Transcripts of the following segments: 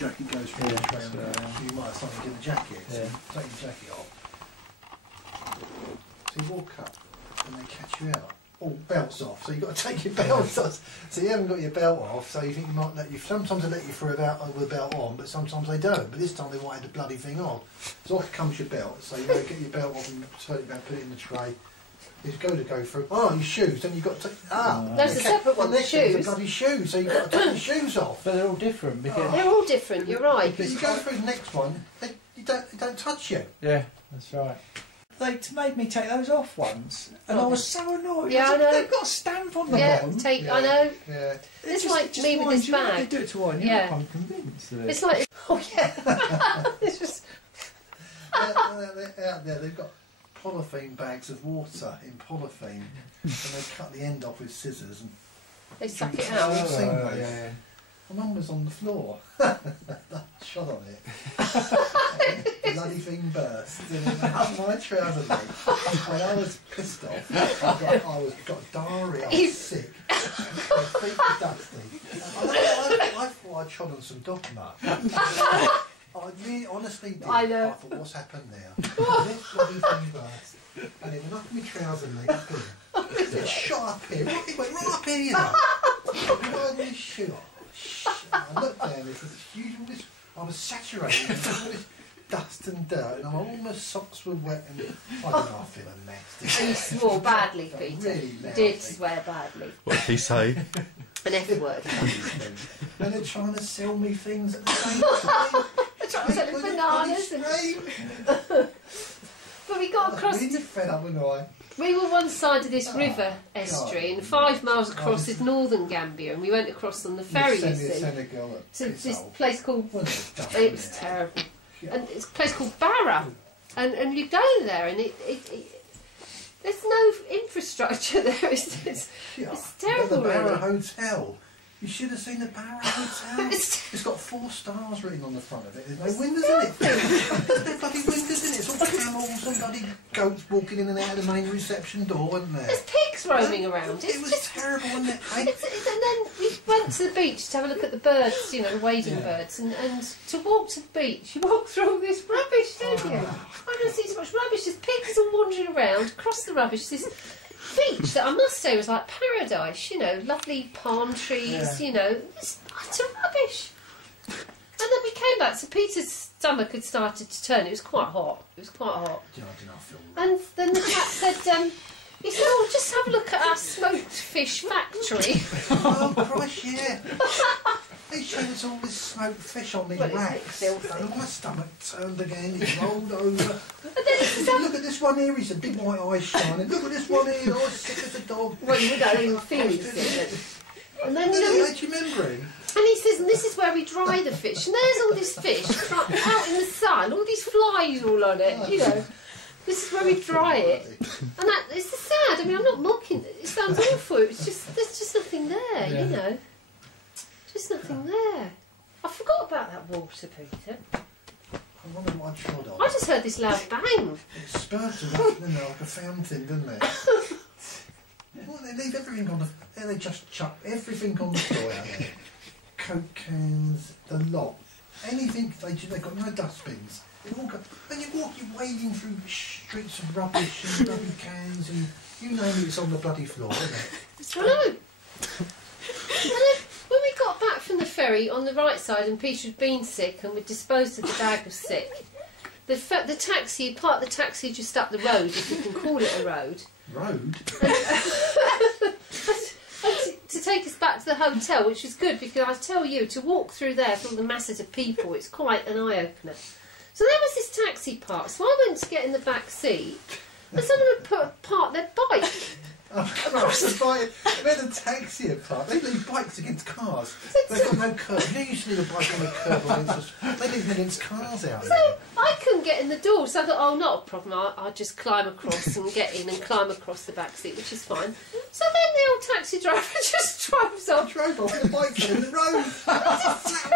Jacket goes through the tray. You might have something in the jacket. So you take your jacket off. So you walk up and they catch you out. All belts off, so you've got to take your belt off. So you haven't got your belt off, so you think you might let you. Sometimes they let you through with a belt on, but sometimes they don't. But this time they wanted the bloody thing on. So off comes your belt. So you get your belt off and put it in the tray. You go through. Oh, your shoes. Then you've got to take. There's a separate one. The shoes. The bloody shoes. So you've got to take your shoes off. But they're all different because they're all different. You're right. But you go through the next one. They don't touch you. Yeah, that's right. They made me take those off once, and I was so annoyed. Yeah, I know. They've got a stamp on them. Yeah, I know. Yeah. It's like me with this bag. They do it to wine. Yeah. I'm convinced of it. It's like, oh yeah. It's just. They're out there. They've got polythene bags of water in polythene, and they cut the end off with scissors and They suck it out. Yeah. My mum was on the floor. Shot on it. The bloody thing burst up my trouser leg. And I was pissed off. I got diarrhea. I was sick. My feet were dusty. I thought I'd trod on some dog nut. I really honestly did. I know. I thought, what's happened there? This bloody thing burst. And it went up my trouser leg up here. It shot up here. It went right up here, you know. Right in this shoe. I looked down, this was huge. I was saturated with all this dust and dirt, and all my socks were wet, and I don't know, I feel a mess. And you swore badly, Peter. Really You did swear badly. What did he say? An F word. And they're trying to sell me things at the same time. They're trying to sell me bananas. But we got across. I'm really fed up, wasn't I? We were one side of this river estuary, and 5 miles across is northern Gambia, and we went across on the ferry, you see, to this place called. It was terrible, and it's a place called Barra, and you go there, and there's no infrastructure there. It's terrible. The Barra really. Hotel. You should have seen the Barra Hotel. It's got 4 stars written on the front of it. There's no windows in it. There's no bloody windows in it. It's all camels and bloody goats walking in and out of the main reception door, wasn't there? There's pigs roaming around. It was terrible, wasn't it? And then we went to the beach to have a look at the birds, you know, the wading birds, and to walk to the beach, you walk through all this rubbish, don't you? I don't see so much rubbish. There's pigs all wandering around, across the rubbish. This beach that I must say was like paradise, you know, lovely palm trees, you know, it's utter rubbish. And then we came back, so Peter's stomach had started to turn. It was quite hot. It was quite hot. I did not feel and then the chap said, he said, oh, just have a look at our smoked fish factory. Oh, Christ, yeah. They showed us all this smoked fish on these racks. And my stomach turned again, it rolled over. And then he said, look at this one here, he's a big white eye shining. Look at this one here, oh, sick as a dog. Well, you don't even feel sick. And then do you remember him? And he says, and this is where we dry the fish. And there's all this fish out in the sun, all these flies all on it, you know. This is where we dry it. And it's sad. I mean, I'm not mocking it. It sounds awful. It's just, there's just nothing there, you know. Just nothing there. I forgot about that water, Peter. I wonder what I trod on. I just heard this loud bang. It spurted up, didn't it, like a fountain, didn't it? Well, they leave everything on the... They just chuck everything on the floor out there. Coke cans, the lot. Anything, they've got no dustbins. When you walk, you're wading through streets of rubbish and bloody cans, and you know it's on the bloody floor, isn't it? I know. And then when we got back from the ferry on the right side, and Peter had been sick, and we'd disposed of the bag of sick, the taxi, parked the taxi just up the road, if you can call it a road. Road? To take us back to the hotel, which was good, because I tell you, to walk through there with all the masses of people, it's quite an eye-opener. So there was this taxi park, so I went to get in the back seat, and someone had parked their bike. Oh, right. Where the taxi had parked, they leave bikes against cars. They've got no curb. You usually leave a bike on a curb, they leave them against cars out there. So I couldn't get in the door, so I thought, oh, not a problem, I'll just climb across and get in and climb across the back seat, which is fine. So then the old taxi driver just drives off. Drove off, the bike's in the road. Flat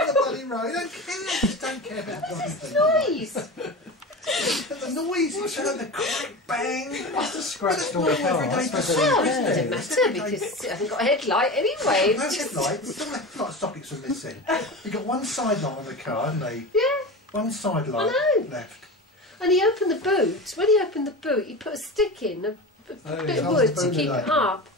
on the bloody road. Don't care, just don't care about bloody things. Noise. The noise, you heard the crack bang. Must have scratched all Well, the car. every day That's to what Well, it it is. doesn't matter because I haven't got a headlight anyway. No It's just- headlights, all the headlight sockets were missing. You got one side light on the car, hadn't they? Yeah. One side light know. left. And he opened the boot. When he opened the boot, he put a stick in, a Oh, bit yeah. of wood to Boot keep light. it up.